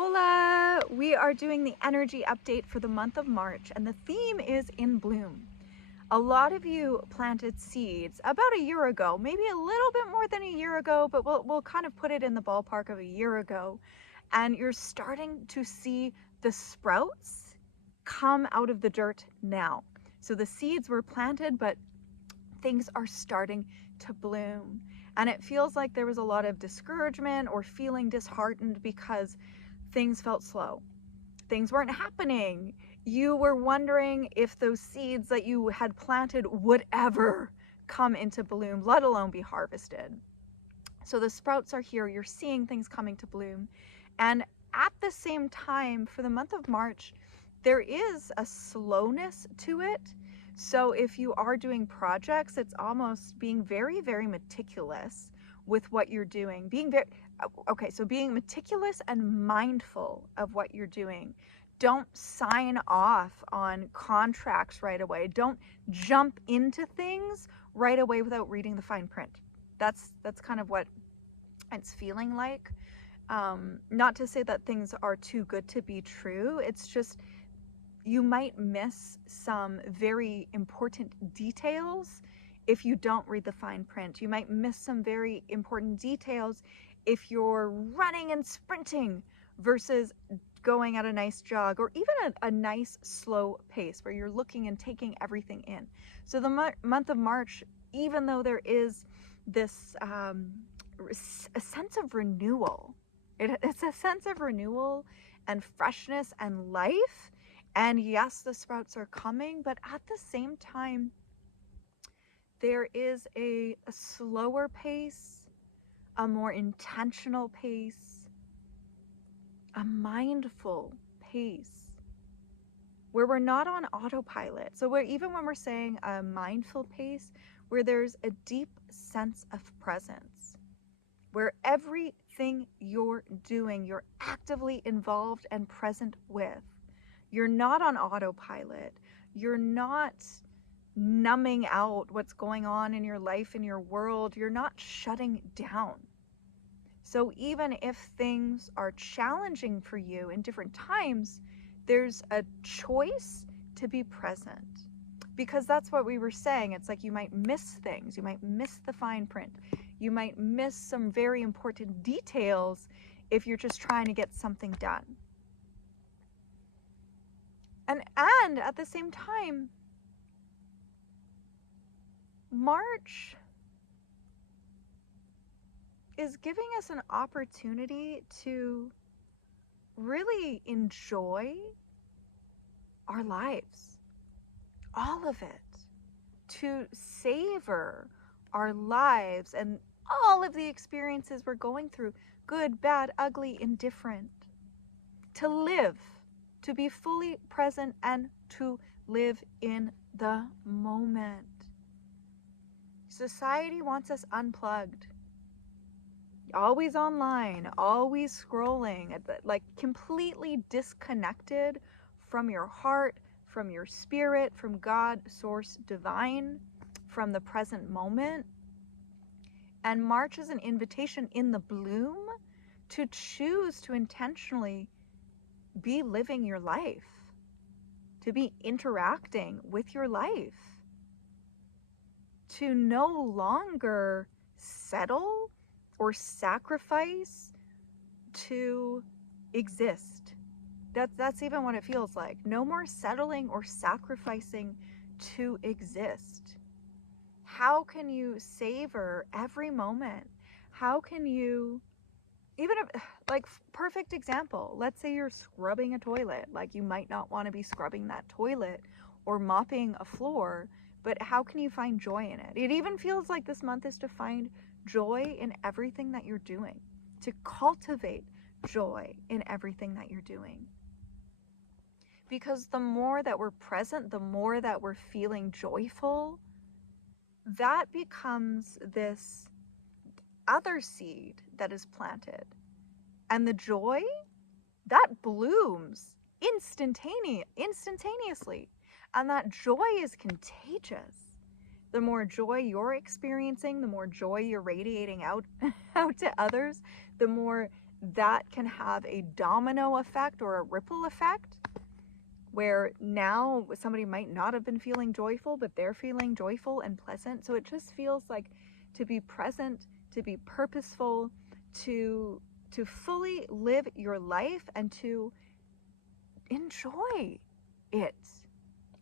Hola! We are doing the energy update for the month of March, and the theme is in bloom. A lot of you planted seeds about a year ago, maybe a little bit more than a year ago, but we'll kind of put it in the ballpark of a year ago. And you're starting to see the sprouts come out of the dirt now. So the seeds were planted, but things are starting to bloom. And it feels like there was a lot of discouragement or feeling disheartened because things felt slow. Things weren't happening. You were wondering if those seeds that you had planted would ever come into bloom, let alone be harvested. So the sprouts are here. You're seeing things coming to bloom. And at the same time, for the month of March, there is a slowness to it. So if you are doing projects, it's almost being very, very meticulous with what you're doing. So being meticulous and mindful of what you're doing. Don't sign off on contracts right away. Don't jump into things right away without reading the fine print. That's kind of what it's feeling like. Not to say that things are too good to be true. It's just you might miss some very important details if you don't read the fine print. You might miss some very important details if you're running and sprinting versus going at a nice jog, or even a nice slow pace where you're looking and taking everything in. So the month of March, even though there is this a sense of renewal, it's a sense of renewal and freshness and life. And yes, the sprouts are coming, but at the same time, there is a slower pace, a more intentional pace, a mindful pace, where we're not on autopilot. So even when we're saying a mindful pace, where there's a deep sense of presence, where everything you're doing, you're actively involved and present with. You're not on autopilot. You're not numbing out what's going on in your life, in your world. You're not shutting down. So even if things are challenging for you in different times, there's a choice to be present. Because that's what we were saying. It's like you might miss things. You might miss the fine print. You might miss some very important details if you're just trying to get something done. And at the same time, March is giving us an opportunity to really enjoy our lives, all of it, to savor our lives and all of the experiences we're going through, good, bad, ugly, indifferent, to live, to be fully present and to live in the moment. Society wants us unplugged, always online, always scrolling, like completely disconnected from your heart, from your spirit, from God, source, divine, from the present moment. And March is an invitation in the bloom to choose to intentionally be living your life, to be interacting with your life, to no longer settle or sacrifice to exist. That's even what it feels like. No more settling or sacrificing to exist. How can you savor every moment? How can you, even if, like, perfect example, let's say you're scrubbing a toilet, like you might not want to be scrubbing that toilet or mopping a floor, but how can you find joy in it? It even feels like this month is to find joy in everything that you're doing, to cultivate joy in everything that you're doing. Because the more that we're present, the more that we're feeling joyful, that becomes this other seed that is planted. And the joy, that blooms instantaneously. And that joy is contagious. The more joy you're experiencing, the more joy you're radiating out to others, the more that can have a domino effect or a ripple effect, where now somebody might not have been feeling joyful, but they're feeling joyful and pleasant. So it just feels like to be present, to be purposeful, to fully live your life and to enjoy it.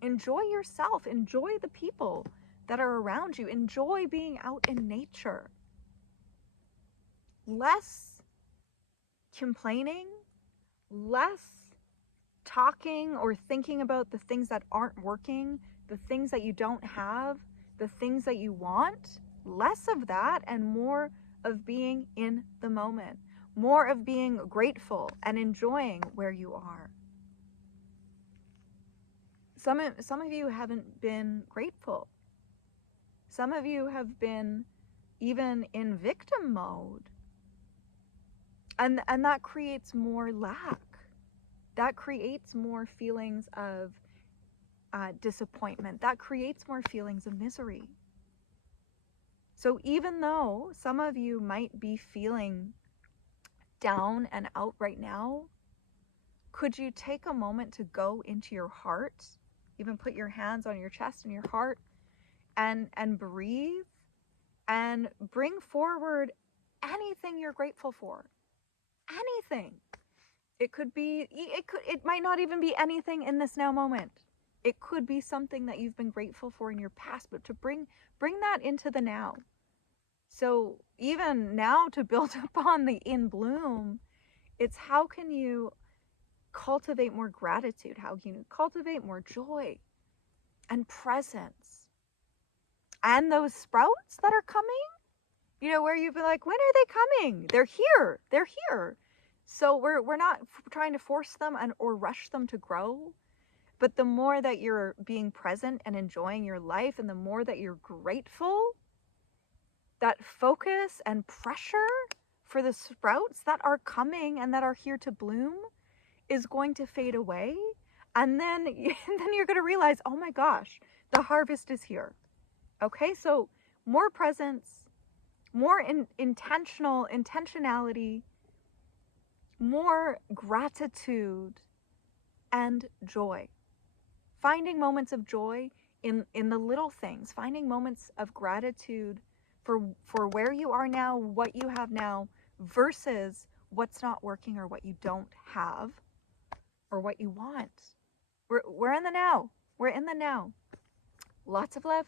Enjoy yourself, enjoy the people that are around you, enjoy being out in nature. Less complaining, less talking or thinking about the things that aren't working, the things that you don't have, the things that you want. Less of that and more of being in the moment, more of being grateful and enjoying where you are. Some of you haven't been grateful. Some of you have been even in victim mode. And that creates more lack. That creates more feelings of disappointment. That creates more feelings of misery. So even though some of you might be feeling down and out right now, could you take a moment to go into your heart, even put your hands on your chest and your heart, and breathe and bring forward anything you're grateful for? Anything. It might not even be anything in this now moment. It could be something that you've been grateful for in your past, but to bring that into the now. So even now, to build upon the in bloom, it's how can you cultivate more gratitude? How can you cultivate more joy and presence? And those sprouts that are coming, where you'd be like, when are they coming? They're here. They're here. So we're not trying to force them or rush them to grow. But the more that you're being present and enjoying your life, and the more that you're grateful, that focus and pressure for the sprouts that are coming and that are here to bloom is going to fade away. And then you're going to realize, oh my gosh, the harvest is here. Okay, so more presence, more intentionality, more gratitude and joy. Finding moments of joy in the little things, finding moments of gratitude for where you are now, what you have now, versus what's not working or what you don't have or what you want. We're in the now. We're in the now. Lots of love.